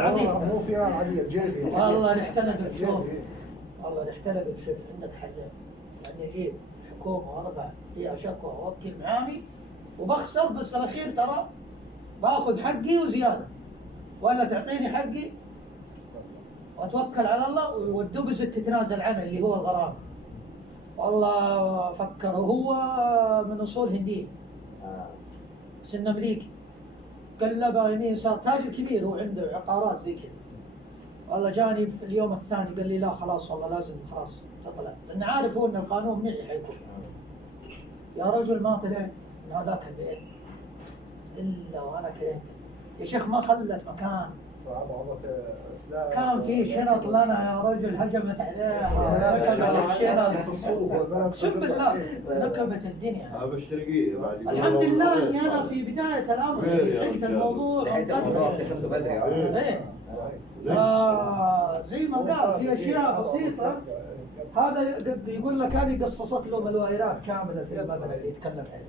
العظيم. مو فيران عادية، جيبي. والله نحتلق شوف، والله نحتلق شوف عندك حل يعني اجيب حكومه وارفع فيها شكوى واوكل محامي وبخسر، بس في الاخير ترى باخذ حقي وزياده، ولا تعطيني حقي واتوكل على الله والدبس تتنازل عنه اللي هو الغرامه. والله فكر هو من اصول هنديه بس انه امريكي، قلبها يمين يسار، تاجر كبير وعنده عقارات زي كذا. والله جاني في اليوم الثاني قال لي لا خلاص والله لازم خلاص تطلع، لأن عارف هو ان القانون معي حيكون. يا رجل ما طلعت من هذاك البيت الا وانا كرهته يا شيخ، ما خلت مكان. كان في شنط لنا يا رجل هجمت عليها، نكبت الشنط اقسم بالله نكبت الدنيا. بشتري بعد الحمد لله اني انا في بدايه الامر لحقت الموضوع اكتشفته بدري. زي ما قال في اشياء بسيطه. هذا يقول لك هذه قصصت لهم الوايرات كامله في المبنى اللي يتكلم عليه.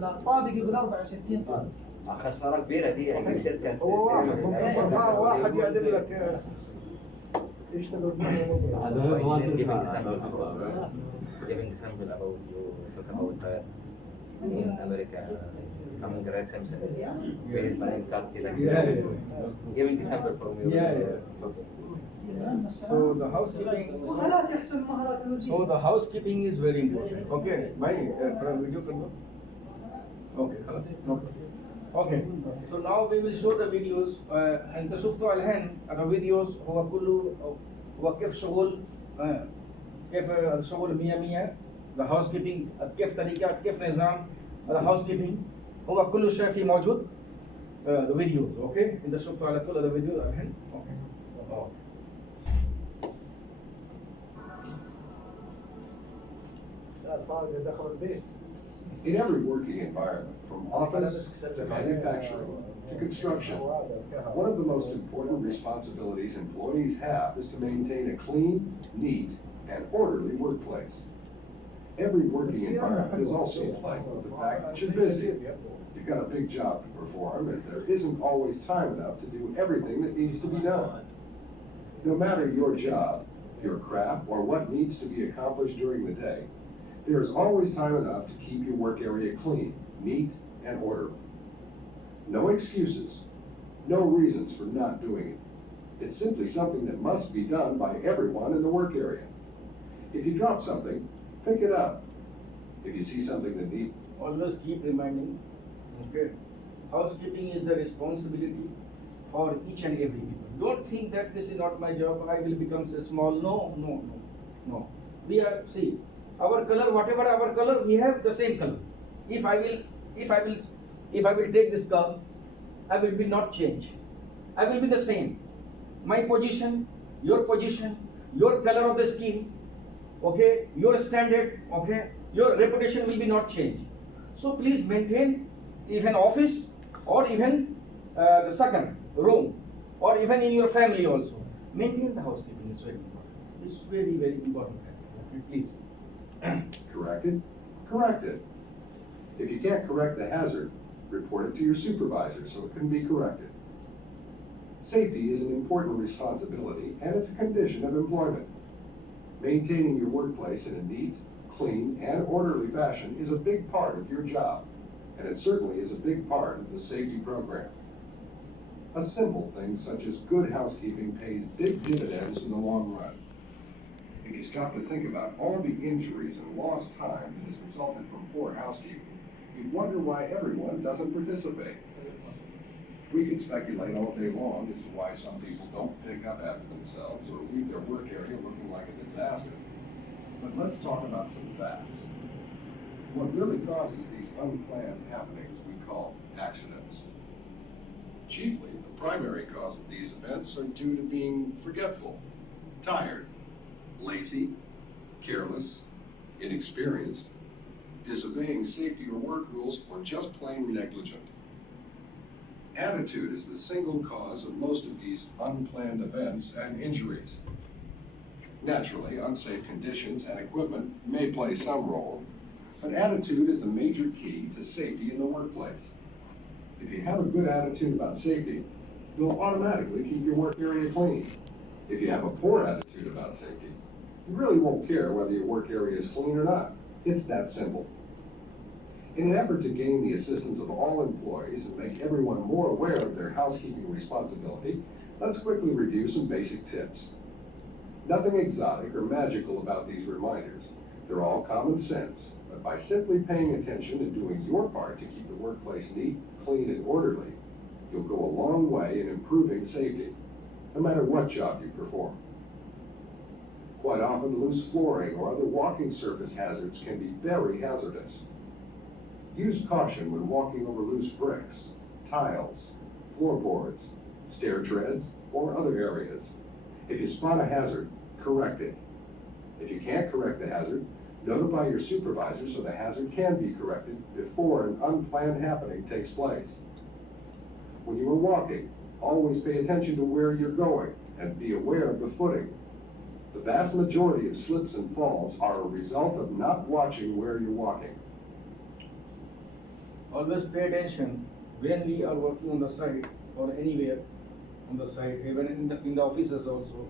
لا طابق يقول 64 طابق. خسارة كبيرة دي حق الشركة. هو واحد يعدل لك يشتغل Giving example about you talk about her in America, coming direct Samsung, very buying cut giving example from you. So the housekeeping is very important. Okay, भाई थोड़ा video कर लो. Okay, خلاص. Okay. So now we will show the videos. أنت شفتوا الحين الفيديوز هو كله هو كيف شغل كيف الشغل 100 the housekeeping كيف طريقة كيف نظام the housekeeping هو كله شيء في موجود the videos. Okay. أنت شفتوا على طول الفيديو الحين. Okay. In every working environment, from office to manufacturing to construction, one of the most important responsibilities employees have is to maintain a clean, neat, and orderly workplace. Every working environment is also plagued with the fact that you're busy. You've got a big job to perform, and there isn't always time enough to do everything that needs to be done. No matter your job, your craft, or what needs to be accomplished during the day, there is always time enough to keep your work area clean, neat, and orderly. No excuses, no reasons for not doing it. It's simply something that must be done by everyone in the work area. If you drop something, pick it up. If you see something that needs... Always keep reminding, okay, housekeeping is the responsibility for each and every people. Don't think that this is not my job, I will become so small. No. We are, see, our color, whatever our color, we have the same color. If I will take this car, I will be not change. I will be the same. My position, your color of the skin, okay, your standard, okay, your reputation will be not change. So please maintain even office or even the second room or even in your family also. Maintain the housekeeping is very important. It's very, very important. Okay, please. Correct it? Correct it. If you can't correct the hazard, report it to your supervisor so it can be corrected. Safety is an important responsibility and it's a condition of employment. Maintaining your workplace in a neat, clean, and orderly fashion is a big part of your job, and it certainly is a big part of the safety program. A simple thing such as good housekeeping pays big dividends in the long run. If you stop to think about all the injuries and lost time that has resulted from poor housekeeping, you'd wonder why everyone doesn't participate. We could speculate all day long as to why some people don't pick up after themselves or leave their work area looking like a disaster. But let's talk about some facts. What really causes these unplanned happenings we call accidents. Chiefly, the primary cause of these events are due to being forgetful, tired, lazy, careless, inexperienced, disobeying safety or work rules, or just plain negligent. Attitude is the single cause of most of these unplanned events and injuries. Naturally, unsafe conditions and equipment may play some role, but attitude is the major key to safety in the workplace. If you have a good attitude about safety, You'll automatically keep your work area clean. If you have a poor attitude about safety, you really won't care whether your work area is clean or not. It's that simple. In an effort to gain the assistance of all employees and make everyone more aware of their housekeeping responsibility, let's quickly review some basic tips. Nothing exotic or magical about these reminders. They're all common sense, but by simply paying attention and doing your part to keep the workplace neat, clean, and orderly, you'll go a long way in improving safety, no matter what job you perform. Quite often, loose flooring or other walking surface hazards can be very hazardous. Use caution when walking over loose bricks, tiles, floorboards, stair treads, or other areas. If you spot a hazard, correct it. If you can't correct the hazard, notify your supervisor so the hazard can be corrected before an unplanned happening takes place. When you are walking, always pay attention to where you're going and be aware of the footing. The vast majority of slips and falls are a result of not watching where you're walking. Always pay attention when we are working on the site or anywhere on the site, even in the offices also.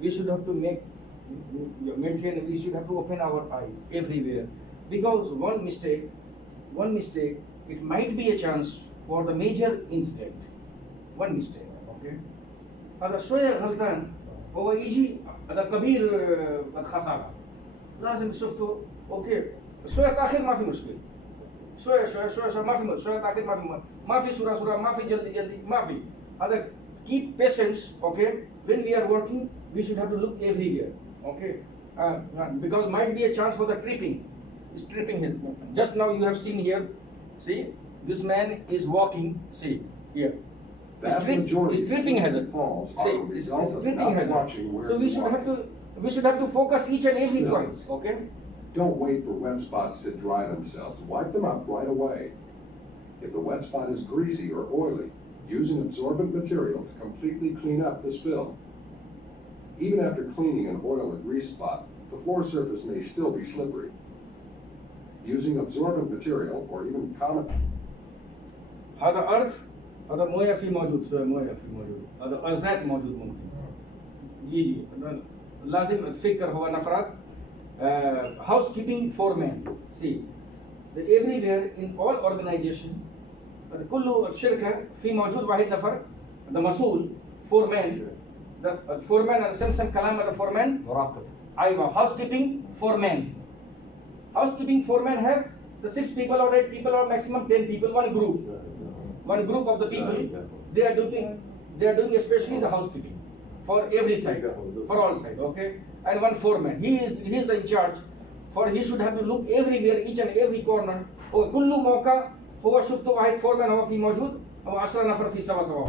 We should have to maintain, we should have to open our eye everywhere. Because one mistake, it might be a chance for the major incident. One mistake, okay? هذا شوية غلطان هو يجي هذا كبير الخسارة. لازم شفته اوكي شوية تأخير ما في مشكلة. شوية ما في مشكلة، شوية تأخير ما في سرعة ما في جلدي ما في. هذا keep patience, okay? When we are working, we should have to look everywhere, okay? Because might be a chance for the tripping. It's tripping here. Just now you have seen here, see? This man is walking, see, here. Vast majority It's tripping of hazard. falls are See, a result it's of tripping not hazard. watching where So we you're should have to walking. focus each and every Still. point, okay? Don't wait for wet spots to dry themselves. Wipe them up right away. If the wet spot is greasy or oily, use an absorbent material to completely clean up the spill. Even after cleaning an oil or grease spot, the floor surface may still be slippery. Using absorbent material or even common هذا أرض هذا موية في موجود شوية موية في موجود هذا أرزات موجود ممكن يجي لازم الفكر هو نفرات housekeeping foreman. See, everywhere in all organization كل الشركة في موجود واحد نفر هذا مسؤول foreman. The foreman هذا سمسم كلام هذا foreman مراقب. أيوة housekeeping foreman. Housekeeping foreman have the 6 people or 8 people or maximum 10 people, one group of the people. They are doing especially the housekeeping for every side, for all sides, okay? And one foreman, he is the in charge. For he should have to look everywhere, each and every corner. وكل موقع هو شفته واحد foreman هو في موجود أو 10 نفر في سوا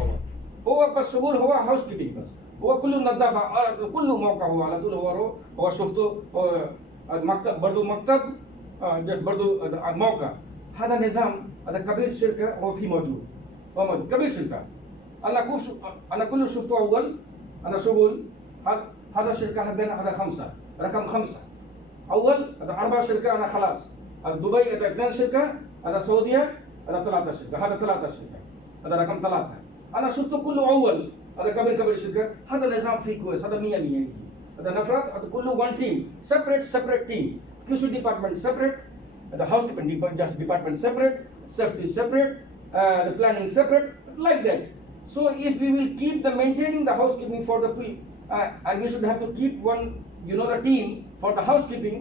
هو بس شغل هو housekeeping بس هو كله نظافة كل موقع هو على طول هو شفته المكتب برضو مكتب جس برضو الموقع هذا نظام هذا كبير شركة هو في موجود كبير شركة أنا كله شفته أول أنا شغل هذا شركة هذا 5 رقم 5 أول هذا 4 شركة أنا خلاص دبي هذا 2 شركة هذا سعودية هذا 3 شركة هذا 3 شركة هذا رقم 3 أنا شفته كله أول هذا كبير شركة هذا نظام فيه كويس هذا 100 هذا نفرات هذا كله one team separate team QC department separate the housekeeping department separate safety separate the planning separate like that. So if we will keep the maintaining the housekeeping for the people and we should have to keep one the team for the housekeeping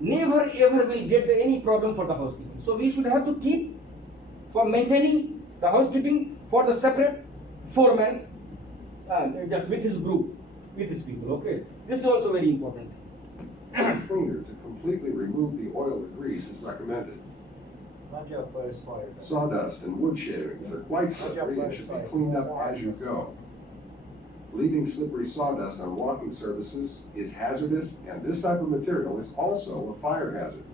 never ever will get any problem for the housekeeping. So we should have to keep for maintaining the housekeeping for the separate foreman just with his group with his people, okay? This is also very important. cleaner to completely remove the oil or grease is recommended. Sawdust and wood shavings are quite slippery and should be cleaned up as you go. Leaving slippery sawdust on walking surfaces is hazardous, and this type of material is also a fire hazard.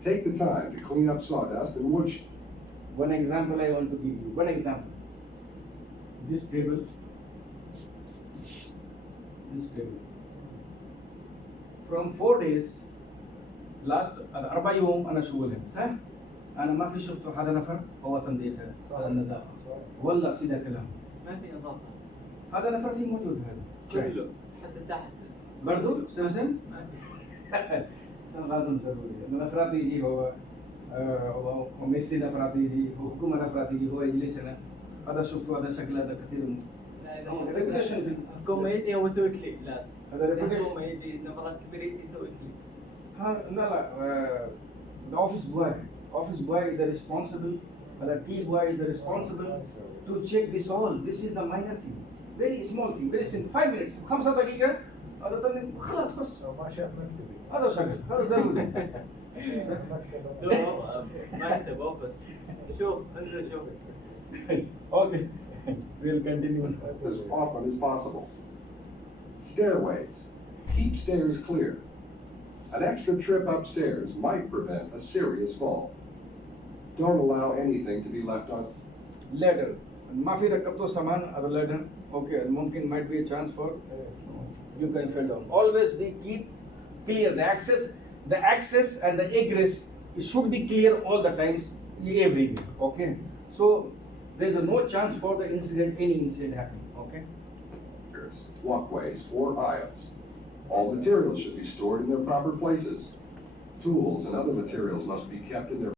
Take the time to clean up sawdust and wood. One example I want to give you. One example. This table. From 4 days, last 4 يوم أنا شغلهم صح؟ انا ما في شفته هذا نفر هو تنظيف هذا النظافه صحيح. والله سيدا كلام ما في نظافة أصلا. هذا نفر فيه موجود هذا كله حتى تحت برضو سمسم ما في. لازم ضروري انه نفرات يجي هو وميسي نفرات يجي وحكومه نفرات يجي هو يجلس هنا هذا شفته هذا شكل هذا كثير الحكومة يجي هو يسوي كليب لازم. هذا reputation. الحكومة يجي نفرات كبيرة يجي يسوي كليب. ها لا the office boy is the responsible the tea boy is the responsible to check this all. This is the minor thing, very small thing, very simple. 5 minutes 5 دقيقة هذا تنظيف خلاص بس لو ما شاف مكتبي هذا شغل هذا ضروري. دور مكتب اوفيس. شوف انزل شوف. Okay, we'll continue. As often as possible. Stairways. Keep stairs clear. An extra trip upstairs might prevent a serious fall. Don't allow anything to be left on. Ladder. ما في ركبتوا सामान هذا ladder. Okay, ممكن might be a chance for you can fall down. Always be keep clear the access and the egress. It should be clear all the times every week. Okay, so there's no chance for the any incident happening. Okay. Walkways or aisles. All materials should be stored in their proper places. Tools and other materials must be kept in their